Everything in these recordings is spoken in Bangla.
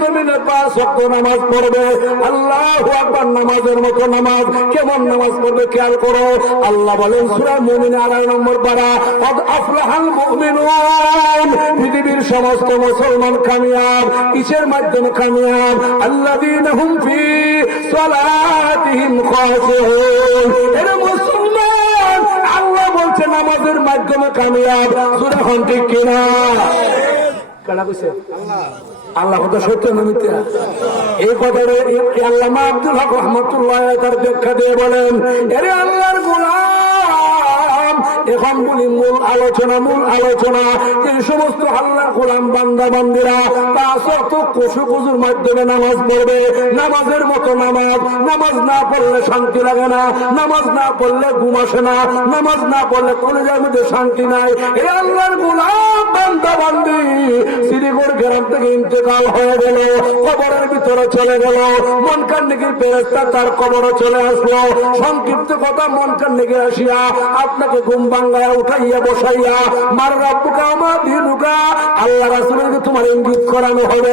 জমিনে পাঁচ নামাজ পড়বে? আল্লাহ আকবার নামাজের মতো নামাজ কেমন নামাজ পড়বে খেয়াল করো। আল্লাহ বলেন সুরা মুমিন আড়াই নম্বর পারা কদ আফলাহাল মুমিনুন পৃথিবীর সমস্ত মুসলমান কামিয়াব কিসের মাধ্যমে কামিয়াব আল্লাযীনা হুম ফি সালাতিহিম খাশিউন। এরা মুসলমান আল্লাহ বলছে নামাজের মাধ্যমে কামিয়াব সুরা হন ঠিক কিনা? কারা কইছে? আল্লাহ। কথা সত্য নমিতে এই কথাটা আল্লামা আব্দুল হক রহমতুল্লাহ তার ব্যাখ্যা দিয়ে বলেন, এরে আল্লাহর গোলাম এখন বলি মূল আলোচনা মূল আলোচনা এই সমস্ত আল্লাহর গোলাম বান্দা বান্দিরা মাধ্যমে নামাজ পড়বে। নামাজের মতো নামাজ নামাজ না পড়লে শান্তি লাগে না, নামাজ না পড়লে ঘুম আসে না, নামাজ না পড়লে শান্তি নাই। এই আল্লাহর গোলাম বান্দা বান্দি শ্রীগড় গ্রাম থেকে ইন্তেকাল হয়ে গেল, কবরের ভিতরে চলে গেল, মন কান্নিকির পেরেস্তা তার কবরে চলে আসলো। সংক্ষিপ্ত কথা মন কান্নিকে আসিয়া আপনাকে ঘুম বাঙ্গায় উঠাইয়া বসাইয়া, মার রাব্বুকা আমার দিনুকা আল্লাহ তোমার ইঙ্গিত করানো হবে।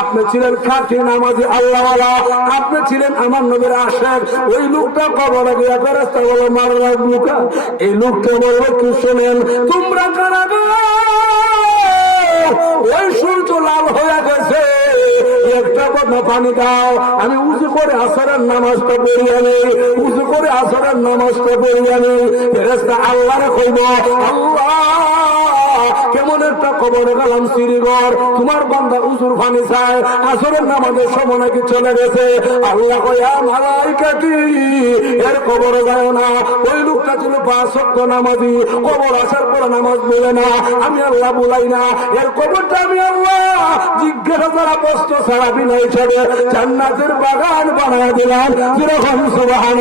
আপনি ছিলেন নামাজি আপনি ছিলেন আমার নবীর আশেক। ওই লোকটা কবরে গিয়া বলো, মার রাব্বুকা এই লোকটা বলব কি শোনেন, তোমরা ওই সূর্য লাল হয়ে গেছে। একটা কথা পানি দাও। আমি উঁচু করে আসরের নামাজটা পড়ি আমি। উঁচু করে আসরের নামাজটা পড়ি আমি। ফেরেস্তা আল্লাহরে কইব কেমন একটা খবর গেলাম শ্রীগর তোমার বান্দা উজুর ফানি চায়। আসরের নামাজের সময় নাকি চলে গেছে। আল্লাহ কয়া মালাইকা কি? এর খবর যায় না। ওই লোকটা ছিল পাঁচ সত্য নামাজি। খবর আসার পরে নামাজ বলে না। আমি আল্লাহ বলাই না। এর খবরটা আমি আল্লাহ জিজ্ঞাসা ছাড়া কষ্ট ছাড়া বিনা হিসাবে জান্নাতের বাগান বানায় দিলাম কীরকম সুবাহান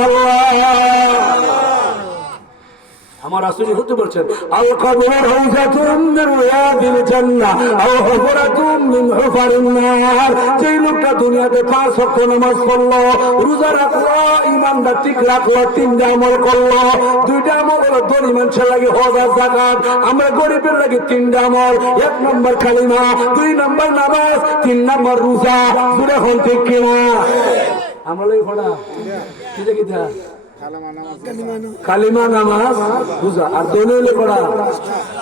আমার আসলে হতে পারছেন আল কবর হাউজাতুম মিন রিয়াদিল জান্নাহ আও হুফরাতুম মিন হুফারিন নার। যেই লোকটা দুনিয়াতে পাঁচ ওয়াক্ত নামাজ পড়ল রোজা রাখল ইমানদার ঠিক রাখল তিনটা আমল করল দুইটা আমল হলো ধনী মানুষের লাগে হজ আর যাকাত। আমরা গরিবের লাগে তিনটা আমল এক নম্বর কালিমা দুই নম্বর নামাজ তিন নম্বর রোজা। দুটা হন ঠিক কিনা আমরা লাগে খোড়া কিটা কিটা কালিমা নামাজ বুঝা। আর দোনে লেখা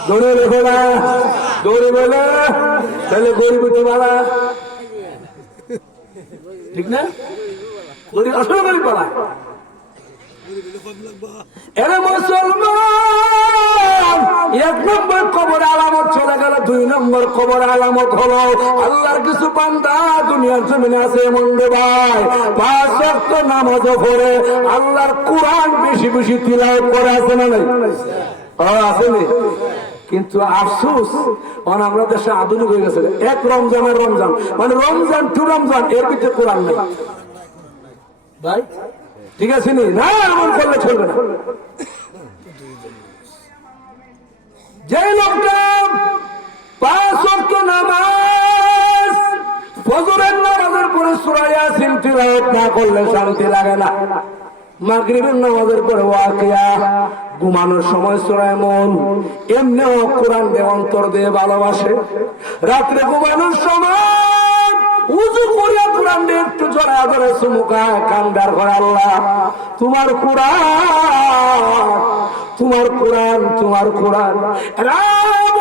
দোনে লেখা দৌড়ে বলে তাহলে গরিব তোমারা ঠিক না? গরিব আসলে গরিব পাড়া এরে মুসলমান, এক নম্বর কবর আলামত চলে গেল, দুই নম্বর কবর আলামত হলো আল্লাহর কিছু পান্তা দুনিয়ার জমিনে আছে এমন ভাই। পাঁচ ওয়াক্ত নামাজ পড়ে, আল্লাহর কোরআন বেশি বেশি তিলাওয়াত করে, আছে না নাই? আছে? কিন্তু আফসোস মানে আমরা দেশে আধুনিক হয়ে গেছে। এক রমজানের রমজান মানে রমজান টু রমজান, এর ভিতরে কোরআন নেই। ভাই? ঠিক আছে নি? না, এমন করলে চলবে না। যে লোকটা পাঁচ অক্ট নামাজ, ফজরের নামাজের পরে সুরাইয়া সিলতিলাওয়াত না করলে শান্তি লাগে না। মাগরিবের নামাজের পরে ওয়াকিয়া, ঘুমানোর সময় সুরায় মন, এমনিও কোরআন দিয়ে অন্তর দিয়ে ভালোবাসে। রাত্রে ঘুমানোর সময় উজু করিয়া কোরআন একটু জড়া ধরে সুমুখা কান্দার করে আল্লাহ। তোমার কোরআন তোমার কোরআন তোমার কোরআন। রা বন্ধুরা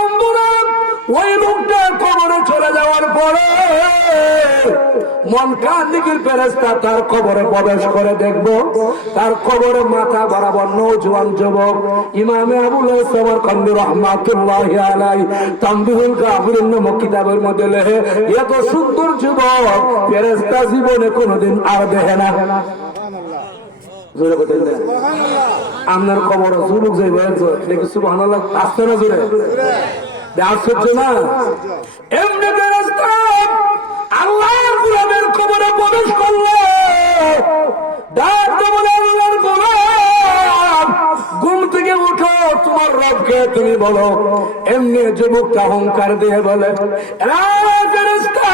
ওই লোকটা কবরে চলে যাওয়ার পরে মন কান্দিকির ফেরেস্তা তার কবরে প্রবেশ করে দেখব। তার কবরে মাথা বরাবর নৌজওয়ান যুবক, ইমামে আবুল ইসলামের কন্দি রহমাতুল্লাহ আলাই নামক কিতাবের মধ্যে লেখে, এত সুন্দর যুবক ফেরেস্তা জীবনে কোনোদিন আর দেখে না। আপনার খবর জুলুক যাই দেখি সুবাহ আসতে না জোরে? না এমনি প্রবেশ ডাক থেকে উঠো তোমার তুমি বলো। এমনি যুবকটা অহংকার দিয়ে বলে "এই ফেরেশতা,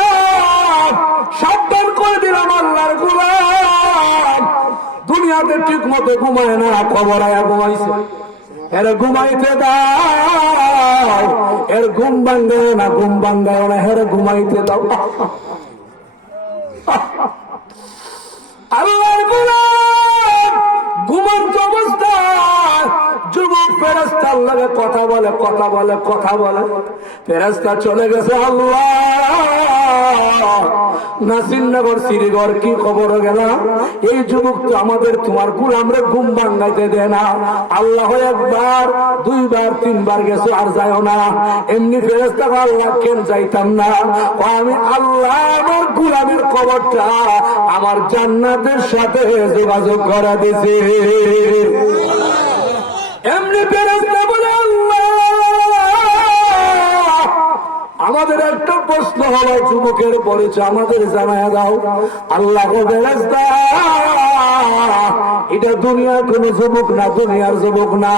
সাবধান করে দিলাম আল্লাহর গোলাম। দুনিয়াতে ঠিক মতো ঘুমায় না খবর আয়া ঘুমাইছে। এর ঘুমাইতে দাও। এর ঘুম ভাঙ্গায় না, ঘুম ভাঙ্গায় না হের ঘুমাইতে দাও। আল্লাহর গোলাম ফেরেস্তার লাগে কথা বলে কথা বলে কথা বলে? ফেরেস্তা চলে গেছে, আল্লাহ! শ্রীগর কি খবর গেল? এই যুবক তো আমাদের তোমার গুলামরে ঘুম ভাঙ্গাইতে দেয় না। আল্লাহ একবার, দুইবার, তিনবার গেছো আর যাইও না। এমনি ফেরেস্তা আল্লাহ, কেন যাইতাম না? আমি আল্লাহ, আমার গুলামের খবরটা আমার জান্নাতের সাথে যোগাযোগ করা দিছে। আমাদের একটা প্রশ্ন হলো যুবকের পরিচয় আমাদের জানায় দাও। আল্লাহ এটা দুনিয়ার কোন যুবক না, দুনিয়ার যুবক না।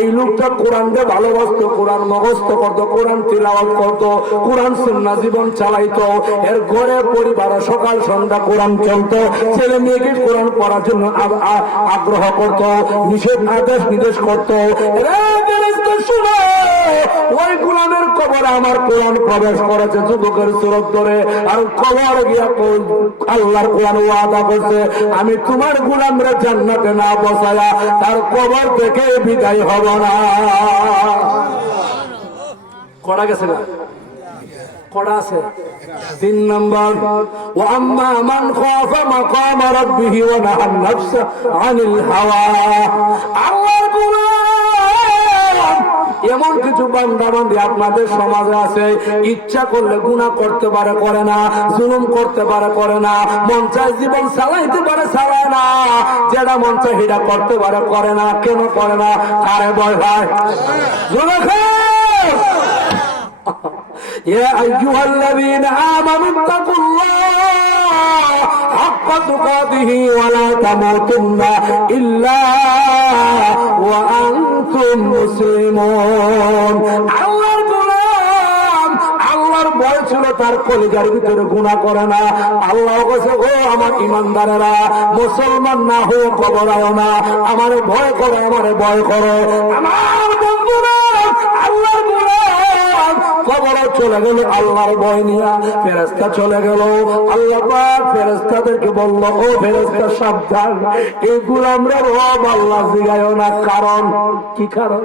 এই লোকটা কোরআন দিয়ে ভালোবাসত, কোরআন মগস্ত করত, কোরআন তিলাওয়াত করত, কোরআন সুন্না জীবন চালাইতো। এর ঘরে পরিবার সকাল, সন্ধ্যা কোরআন চলতো। ছেলে মেয়েকে কোরআন পড়ার জন্য আগ্রহ করত, নিষেধ আদেশ নির্দেশ করতো। ওই গুলামের কবরে আমার কোরআন প্রবেশ করেছে যুবকের সুরত ধরে। আর কবর গিয়া আল্লাহর কোরআন ওয়াদা করছে। আমি তোমার গুলামরে জান্নাতে না বসায়া তার কবর থেকে বিদায় হব না। করা গেছে না? মান এমন কিছু বান্দা আপনাদের সমাজে আছে, ইচ্ছা করলে গুণা করতে পারে, করে না, জুলুম করতে পারে, করে না, মন চায় জীবন চালাইতে পারে চালায় না যেটা মন চায় সেটা করতে পারে করে না কেন করে না কারে ভয় ভাই জোরে খাও। يا أيها الذين آمنوا اتقوا الله حق تقاته ولا تموتن إلا وأنتم مسلمون তার কলিজার ভিতরে গুণা করে না। আল্লাহ কাছে ও আমার ইমানদারেরা, মুসলমান না হো খবরাও না। আমার ভয় করো, আমার ভয় করো। আমার বন্ধুরা, আল্লাহর চলে গেল, আল্লাহর ভয় নিয়া ফেরেস্তা চলে গেল। আল্লাহ ফেরেস্তাদেরকে বলল, ও ফেরেস্তা সাবধান। এই গুলামরা রব আল্লাহ জিগায় না। কারণ, কি কারণ?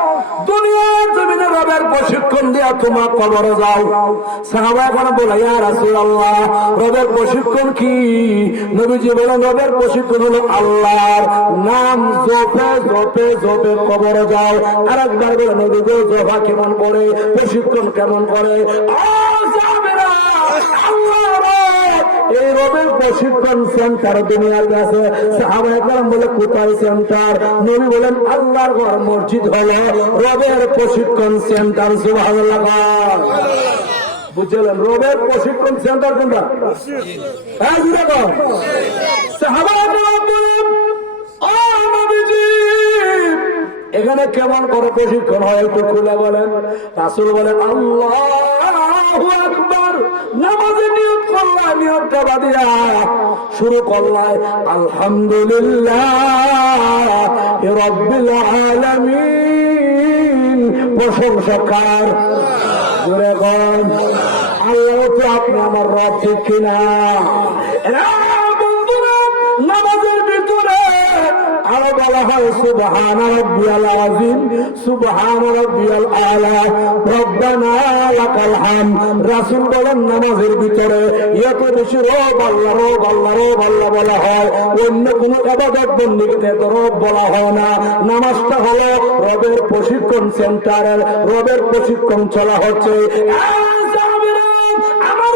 দুনিয়ার জমিনে রবের প্রশিক্ষণ দিয়া তোমার কবরে যাও। সাহাবা এখন বলে, ইয়া রাসূলুল্লাহ, রবের প্রশিক্ষণ কি? নবীজি বলেন, রবের প্রশিক্ষণ হলো আল্লাহর নাম জপে জপে জপে কবরে যাও। আরেকবার বলে নবী গো কেমন করে? প্রশিক্ষণ কেমন করে? আল্লাহ এই রবের প্রশিক্ষণ সেন্টার দুনিয়াতে আছে সাহাবা একরাম বলে কোথায় সেন্টার নবী বলেন আল্লাহর ঘর মসজিদ হলো রবের প্রশিক্ষণ সেন্টার সুবহানাল্লাহ বুঝলেন রবের প্রশিক্ষণ সেন্টার কোনটা? হ্যাঁ বুঝে তো সাহাবা একরাম বলেন, "ও নবীজি, এখানে কেমন করে প্রশিক্ষণ হয় একটু খুলে বলেন? রাসুল বলেন আল্লাহ শুরু করলাই আলহামদুলিল্লাহ রব্বিল আলামিন। প্রশংসকার। আল্লাহ আপনি আমার রব ঠিক কিনা? হয় সুবহান রব্বিয়াল নামাজের ভিতরে এত বেশি রব আল্লাহ রব আল্লাহ রব আল্লাহ বলা হয়। অন্য কোনো বলা হয় না। নামাজটা হলো রবের প্রশিক্ষণ সেন্টারের রবের প্রশিক্ষণ চলা হচ্ছে। আমার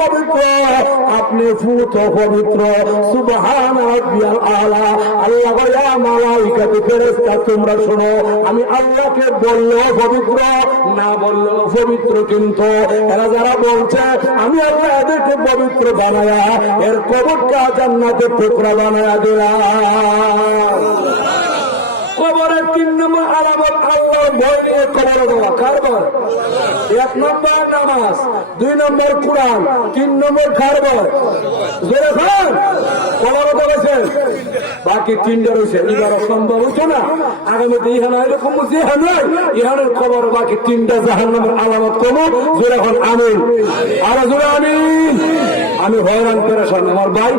পবিত্র, আপনি ফুত পবিত্র। সুবহান রাব্বিয়াল আলা। আল্লাহ ফেরেশতা, তোমরা শোনো, আমি আল্লাহকে পবিত্র, না বললেও পবিত্র কিন্তু। এরা যারা বলছে, আমি আল্লাহ এদেরকে পবিত্র বানায়া, এর কবরটা জান্নাতের টুকরা বানায়া দিলাম। কবরের তিন নম্বর আলামত আল্লাহ ভয় নিয়ে কবর দেওয়া কারবার এক নম্বর নামাজ, দুই নম্বর কোরআন, তিন নম্বর কারবার জোরে খান কবর করেছেন বাকি তিনটা রয়েছে এবার সম্ভব হচ্ছে না? আগামীতে ইহানা এরকম যেহান ইহানের খবর বাকি তিনটা জাহান নামের আলামত কমো জোরে এখন আমিন। আরও জোরে আমিন। আমি হয়রান পেরেছেন আমার ভাই